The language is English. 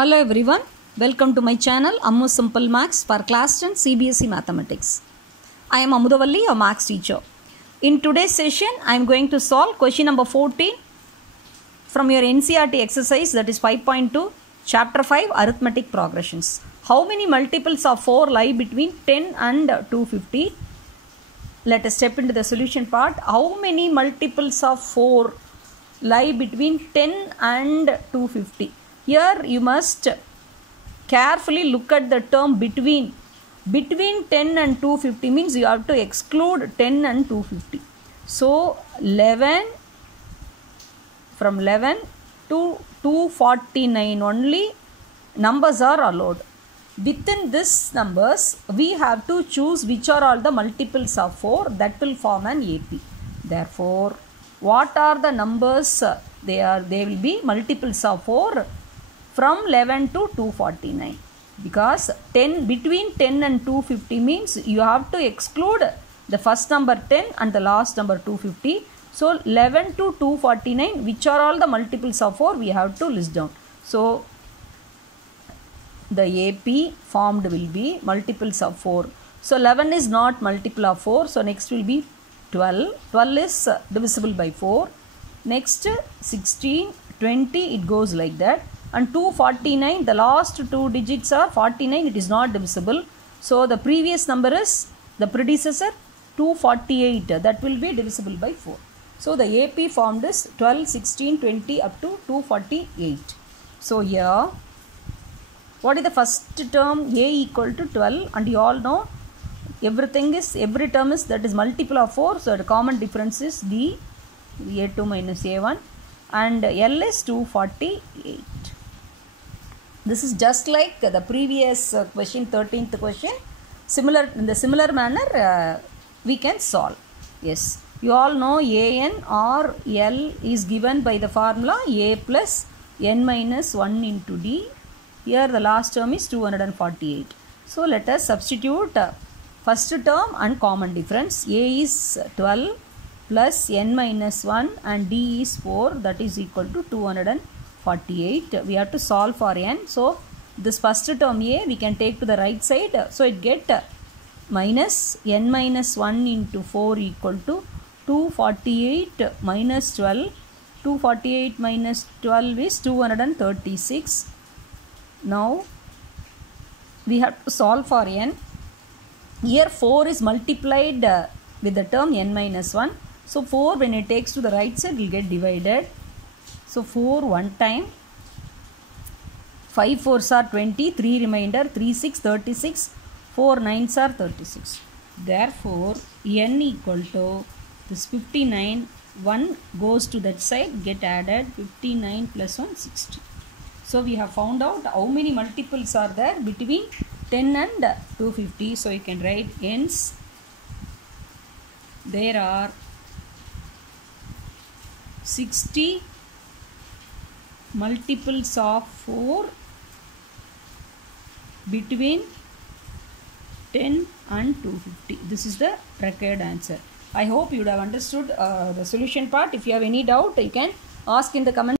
Hello everyone, welcome to my channel Ammu Simple Maths for Class 10 CBSE Mathematics. I am Amudavalli, a Maths teacher. In today's session, I am going to solve question number 14 from your NCERT exercise, that is 5.2, Chapter 5, Arithmetic Progressions. How many multiples of 4 lie between 10 and 250? Let us step into the solution part. How many multiples of 4 lie between 10 and 250? Here you must carefully look at the term between. Between 10 and 250 means you have to exclude 10 and 250. So 11, from 11 to 249 only numbers are allowed. Within these numbers we have to choose which are all the multiples of 4 that will form an AP. Therefore, what are the numbers? They will be multiples of 4 from 11 to 249, because between 10 and 250 means you have to exclude the first number 10 and the last number 250. So 11 to 249, which are all the multiples of 4, we have to list down. So the AP formed will be multiples of 4. So 11 is not multiple of 4. So next will be 12. 12 is divisible by 4. Next 16, 20, it goes like that. And 249, the last two digits are 49, it is not divisible. So the previous number is the predecessor 248, that will be divisible by 4. So the AP formed is 12, 16, 20 up to 248. So here, what is the first term? A equal to 12, and you all know every term is that is multiple of 4. So the common difference is D, A2 minus A1, and L is 248. This is just like the previous question, 13th question. In the similar manner, we can solve. Yes, you all know AN or L is given by the formula A plus N minus 1 into D. Here the last term is 248. So let us substitute first term and common difference. A is 12 plus N minus 1 and D is 4, that is equal to 248. We have to solve for N. So this first term A we can take to the right side. So it get minus N minus 1 into 4 equal to 248 minus 12. 248 minus 12 is 236. Now we have to solve for N. Here 4 is multiplied with the term N minus 1. So 4 when it takes to the right side will get divided. So 4 one time, 5 4s are 20, 3 remainder, 3 6 36, 4 9s are 36. Therefore, N equal to this 59, 1 goes to that side, get added, 59 plus 1, 60. So we have found out how many multiples are there between 10 and 250. So you can write hence there are 60 multiples of 4 between 10 and 250. This is the required answer. I hope you would have understood the solution part. If you have any doubt, you can ask in the comment.